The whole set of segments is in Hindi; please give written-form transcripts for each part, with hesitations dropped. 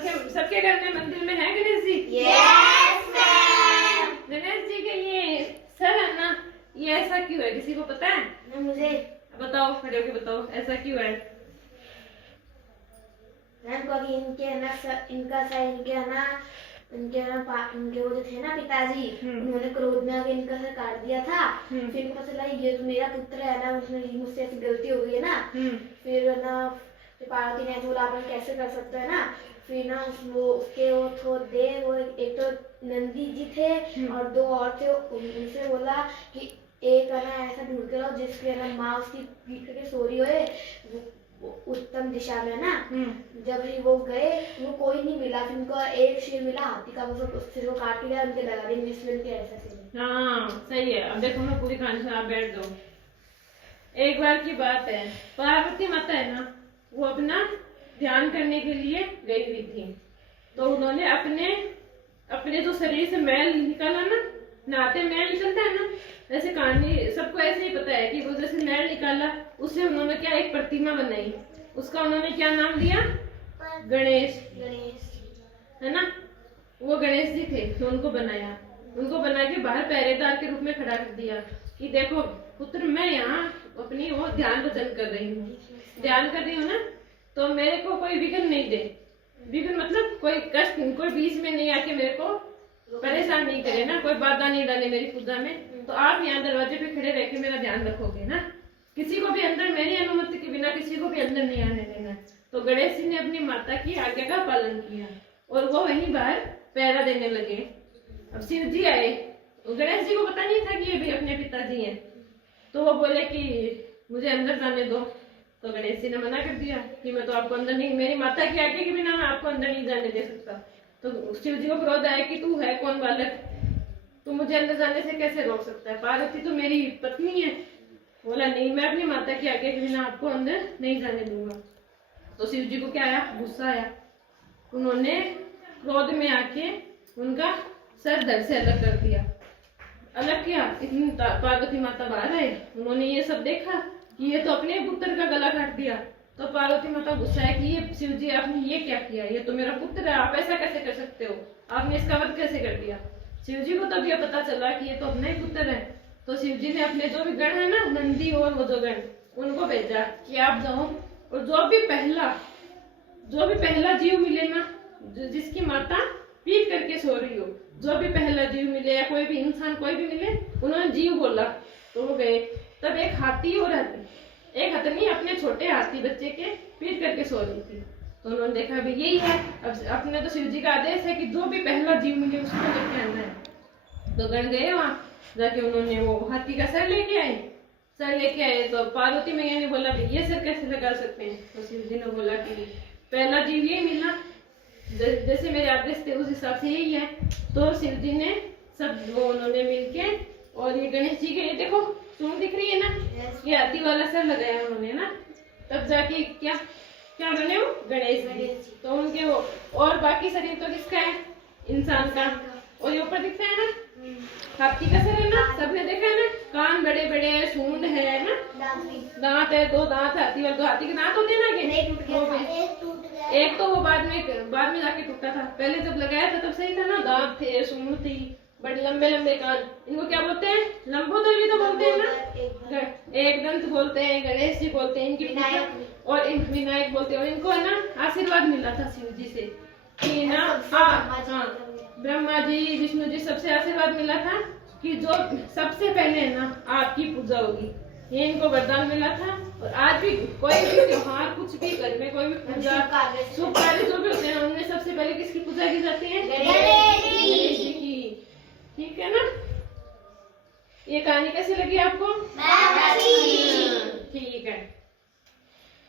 सबके घर में मंदिर में है गणेश जी? Yes ma'am. गणेश जी के ये सर है ना, ये ऐसा क्यों है, किसी को पता है? मुझे बताओ, खड़े होके बताओ ऐसा क्यों है? मैम क्योंकि इनका सर इनके वो जो थे ना पिताजी, उन्होंने क्रोध में आके इनका सर काट दिया था। फिर इनको पता चला ये तो मेरा पुत्र है ना, उसमें मुझसे ऐसी गलती हो गई है ना। फिर ना पार्वती ने बोला अपन कैसे कर सकते हैं ना। फिर ना वो एक तो नंदी जी थे और दो और थे। उनसे बोला कि एक है ना ऐसा ढूंढ के लाओ जिसकी ना माँ उसकी पीठ करके सो रही होए उत्तम दिशा में ना। जब ही वो गए वो कोई नहीं मिला। फिर उनको एक शेर मिला हाथी का, उससे वो काट के गया उनके लगा दी इन्वेस्टमेंट के ऐसा शेर। हाँ सही है। अब देखो मैं पूरी कहानी सुना, आप बैठ जाओ। एक बार की बात है, पार्वती माता है ना, वो अपना ध्यान करने के लिए गई हुई थी। तो उन्होंने अपने जो शरीर से मैल निकाला ना, नहाते मैल निकलता है ना, ऐसे कहानी सबको ऐसे ही पता है कि वो जैसे मैल निकाला उससे उन्होंने क्या एक प्रतिमा बनाई। उसका उन्होंने क्या नाम दिया? गणेश है ना। वो गणेश जी थे तो उनको बना के बाहर पहरेदार के रूप में खड़ा कर दिया कि देखो पुत्र, मैं यहाँ अपनी वो ध्यान भजन कर रही हूँ ना, तो मेरे को कोई विघ्न नहीं दे। विघ्न मतलब कोई कष्ट, कोई बीच में नहीं आके मेरे को परेशान नहीं करे ना, कोई बाधा नहीं डाले मेरी पूजा में। तो आप यहाँ दरवाजे पे खड़े रह के मेरा ध्यान रखोगे ना, किसी को भी अंदर मेरी अनुमति के बिना किसी को भी अंदर नहीं आने देना। तो गणेश जी ने अपनी माता की आज्ञा का पालन किया और वो वहीं बाहर पहरा देने लगे। अब शिव जी आए, गणेश जी को पता नहीं था कि ये भी अपने पिताजी हैं। तो वो बोले कि मुझे अंदर जाने दो। तो गणेश जी ने मना कर दिया कि मैं तो आपको अंदर नहीं, मेरी माता की आज्ञा के बिना मैं आपको अंदर नहीं जाने दे सकता। तो शिव जी को क्रोध आया कि तू है कौन बालक, तू मुझे अंदर जाने से कैसे रोक सकता है? पार्वती तो मेरी पत्नी है। बोला नहीं, मैं अपनी माता की आज्ञा के बिना आपको अंदर नहीं जाने दूंगा। तो शिव जी को क्या आया? गुस्सा आया। उन्होंने क्रोध में आके उनका सर धड़ से अलग कर दिया। अलग किया, इतनी पार्वती माता बाहर आए, उन्होंने ये सब देखा कि ये तो अपने पुत्र का गला काट दिया। तो पार्वती माता गुस्सा है कि ये शिव जी आपने ये क्या किया, ये तो मेरा पुत्र है, आप ऐसा कैसे कर सकते हो, आपने इसका वध कैसे कर दिया? शिव जी को तब ये पता चला कि ये तो अपना ही पुत्र है। तो शिव जी ने अपने जो भी गण है ना, नंदी और वो जो गण, उनको भेजा कि आप जाओ और जो भी पहला जीव मिले ना, जिसकी माता पीट करके सो रही हो, जो भी पहला जीव मिले या कोई भी इंसान कोई भी मिले, उन्होंने जीव बोला तो वो गए। तब एक हाथी और एक हथनी अपने छोटे हाथी बच्चे के पीट करके सो रही थी। तो उन्होंने देखा भाई यही है, अब अपने तो शिव जी का आदेश है कि जो भी पहला जीव मिले उसको लेके आना है। तो गण गए वहां जाके, उन्होंने वो हाथी का सर लेके आए। तो पार्वती मैया ने बोला भाई ये सर कैसे लगा सकते हैं? तो शिव जी ने बोला कि पहला जीव ये मिला, जैसे मेरे आदेश थे उस हिसाब से यही है। तो शिव जी ने सब वो उन्होंने मिलके, और ये गणेश जी के, ये देखो सूंड दिख रही है ना, ये हाथी वाला सर लगाया उन्होंने ना, तब जाके क्या बने वो गणेश जी। तो उनके वो, और बाकी शरीर तो किसका है? इंसान का। और ये ऊपर दिखता है ना हाथी का सर है ना, सबने देखा है ना, कान बड़े बड़े, सूंड है ना, दांत है, 2 दांत हाथी वाले, 2 हाथी के दांत होते हैं ना, एक तो वो बाद में जाके टूटा था। पहले जब लगाया था तब सही था ना, दांत थे, सूंड थी, बड़े लंबे लंबे कान। इनको क्या बोलते हैं? लंबोदर भी तो बोलते हैं ना, एक दंत बोलते हैं, गणेश जी बोलते हैं, इनकी और विनायक बोलते हैं। और इनको है ना आशीर्वाद मिला था शिव जी से कि ना, ब्रह्मा जी, विष्णु जी, सबसे आशीर्वाद मिला था कि जो सबसे पहले है ना आपकी पूजा होगी, ये इनको वरदान मिला था। और आज भी कोई भी त्योहार, कुछ भी घर में कोई भी पूजा, शुभ कार्य जो भी होते हैं, उनमें सबसे पहले किसकी पूजा की जाती है? गणेश जी की। ठीक है ना? ये कहानी कैसी लगी आपको? ठीक है,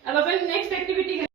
अब अपन नेक्स्ट एक्टिविटी